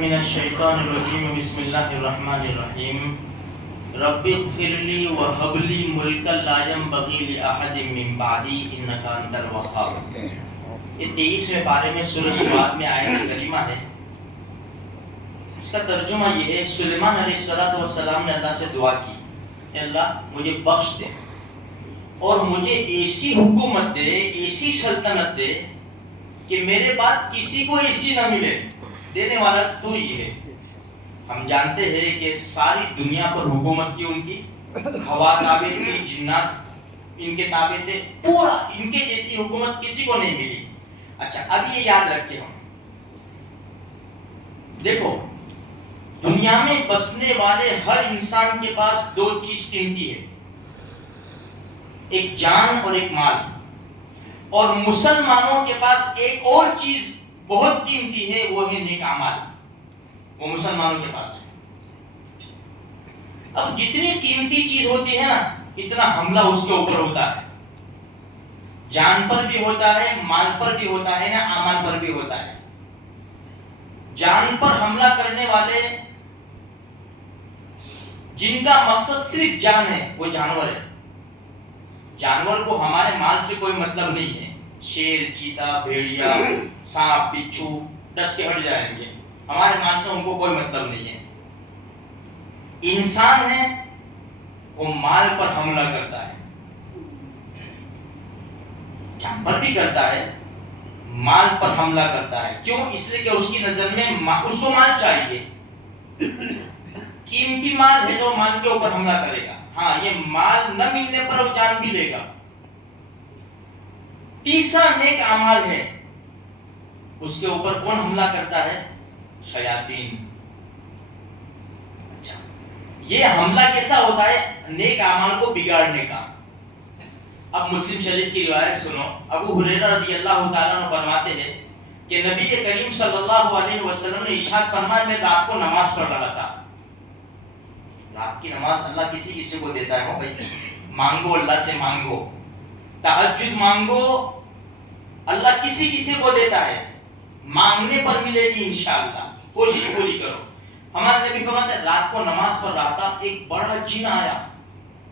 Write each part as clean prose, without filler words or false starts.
من الشیطان الرجیم بسم اللہ الرحمن الرحیم رب اغفر لی وہب لی ملکا لا ینبغی لأحد من بعدی انک انت الوہاب۔ یہ 23ویں پارے میں سورۃ صاد میں آیت کریمہ ہے۔ اس کا ترجمہ یہ ہے، سلیمان علیہ السلام نے اللہ سے دعا کی، اے اللہ مجھے بخش دے اور مجھے ایسی حکومت دے، ایسی سلطنت دے کہ میرے بعد کسی کو ایسی نہ ملے، دینے والا تو ہی ہے۔ ہم جانتے ہیں کہ ساری دنیا پر حکومت کی ان کی، ہوا تابع تھی، جنات ان کے تابع تھے، پورا ان کے جیسی حکومت کسی کو نہیں ملی۔ اچھا اب یہ یاد رکھیں، ہم دیکھو دنیا میں بسنے والے ہر انسان کے پاس دو چیز قیمتی ہے، ایک جان اور ایک مال، اور مسلمانوں کے پاس ایک اور چیز بہت قیمتی ہے، وہ ہے نیک اعمال، وہ مسلمانوں کے پاس ہے۔ اب جتنی قیمتی چیز ہوتی ہے نا، اتنا حملہ اس کے اوپر ہوتا ہے، جان پر بھی ہوتا ہے، مال پر بھی ہوتا ہے نا، اعمال پر بھی ہوتا ہے۔ جان پر حملہ کرنے والے جن کا مقصد صرف جان ہے، وہ جانور ہے۔ جانور کو ہمارے مال سے کوئی مطلب نہیں ہے، شیر، چیتا، بھیڑیا، سانپ، بچھو ڈس کے ہٹ جائیں گے، ہمارے مال سے ان کو کوئی مطلب نہیں ہے۔ انسان ہے وہ مال پر حملہ کرتا ہے، جان پر بھی کرتا ہے، مال پر حملہ کرتا ہے۔ کیوں؟ اس لیے کہ اس کی نظر میں اس کو مال چاہیے، قیمتی مال ہے تو مال کے اوپر حملہ کرے گا۔ ہاں یہ مال نہ ملنے پر وہ جان بھی لے گا۔ تیسرا نیک اعمال ہے، اس کے اوپر کون حملہ کرتا ہے؟ شیاطین۔ اچھا یہ حملہ کیسا ہوتا ہے؟ نیک اعمال کو بگاڑنے کا۔ اب مسلم شریف کی روایت سنو، ابو ہریرہ رضی اللہ تعالیٰ عنہ فرماتے ہیں کہ نبی کریم صلی اللہ علیہ وسلم نے ارشاد فرمایا، میں رات کو نماز پڑھ رہا تھا۔ رات کی نماز اللہ کسی کو دیتا ہے، بھائی مانگو، اللہ سے مانگو، تہجد مانگو، اللہ کسی کو دیتا ہے، مانگنے پر ملے گی انشاءاللہ، کوشش پوری کرو۔ ہمارے نبی فرماتے ہیں رات کو نماز پڑھ رہا تھا، ایک بڑا جن آیا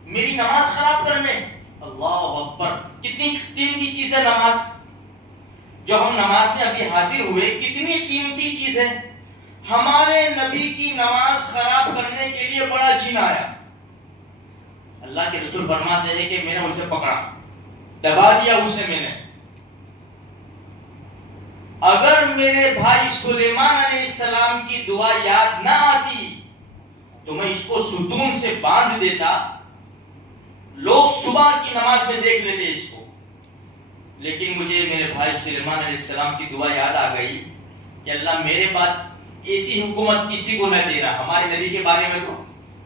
میری نماز خراب کرنے۔ اللہ اکبر، کتنی قیمتی چیز ہے نماز، جو ہم نماز میں ابھی حاضر ہوئے، کتنی قیمتی چیز ہے۔ ہمارے نبی کی نماز خراب کرنے کے لیے بڑا جن آیا۔ اللہ کے رسول فرماتے ہیں کہ میں نے اسے پکڑا، دبا دیا اسے میں نے۔ اگر میرے بھائی سلیمان علیہ السلام کی دعا یاد نہ آتی تو میں اس کو ستون سے باندھ دیتا، لوگ صبح کی نماز میں دیکھ لیتے اس کو، لیکن مجھے میرے بھائی سلیمان علیہ السلام کی دعا یاد آ گئی کہ اللہ میرے بعد ایسی حکومت کسی کو نہ دے رہا۔ ہمارے نبی کے بارے میں تو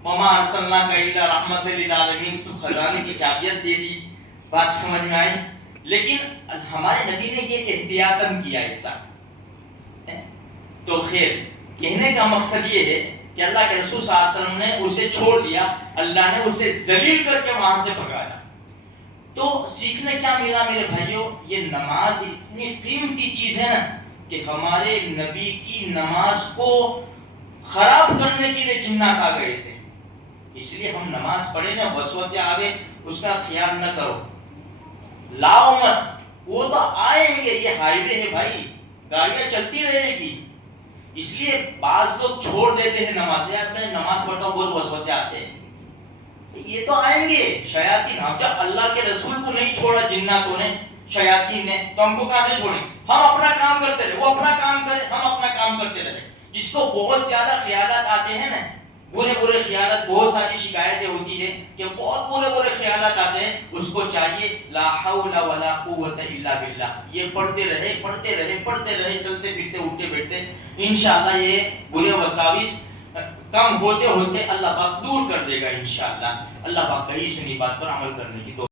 وما ارسلناک الا رحمۃ للعالمین، سب خزانے کی چابیت دے دی، بات سمجھ میں آئی۔ لیکن ہمارے نبی نے یہ احتیاطاً کیا ایسا۔ تو خیر، کہنے کا مقصد یہ ہے کہ اللہ کے رسول صلی اللہ علیہ وسلم نے اسے چھوڑ دیا، اللہ نے اسے ذلیل کر کے وہاں سے بھگایا۔ تو سیکھنے کیا ملا میرے بھائیوں؟ یہ نماز اتنی قیمتی چیز ہے نا کہ ہمارے نبی کی نماز کو خراب کرنے کے لیے جنات آ گئے تھے۔ اس لیے ہم نماز پڑھیں نا، وسوسے آوے اس کا خیال نہ کرو، لاؤ مت، وہ تو آئیں گے، یہ ہائی وے ہے بھائی، گاڑیاں چلتی رہے گی۔ اس لیے بعض لوگ چھوڑ دیتے ہیں نماز، یار میں نماز پڑھتا ہوں بہت وسوسے آتے ہیں، یہ تو آئیں گے شیاطین۔ ہم جب اللہ کے رسول کو نہیں چھوڑا جناتوں نے، شیاطین نے، تو ہم کو کہاں سے چھوڑیں؟ ہم اپنا کام کرتے رہے، وہ اپنا کام کرے، ہم اپنا کام کرتے رہے۔ جس کو بہت زیادہ خیالات آتے ہیں نا، برے خیالات، بہت ساری شکایتیں ہوتی ہیں کہ بہت برے خیالات آتے ہیں، اس کو چاہیے لا حول ولا قوت الا باللہ، یہ پڑھتے رہے، چلتے پھرتے اٹھتے بیٹھتے، انشاءاللہ یہ برے وساوس کم ہوتے اللہ پاک دور کر دے گا انشاءاللہ۔ اللہ پاک کہی سنی بات پر عمل کرنے کی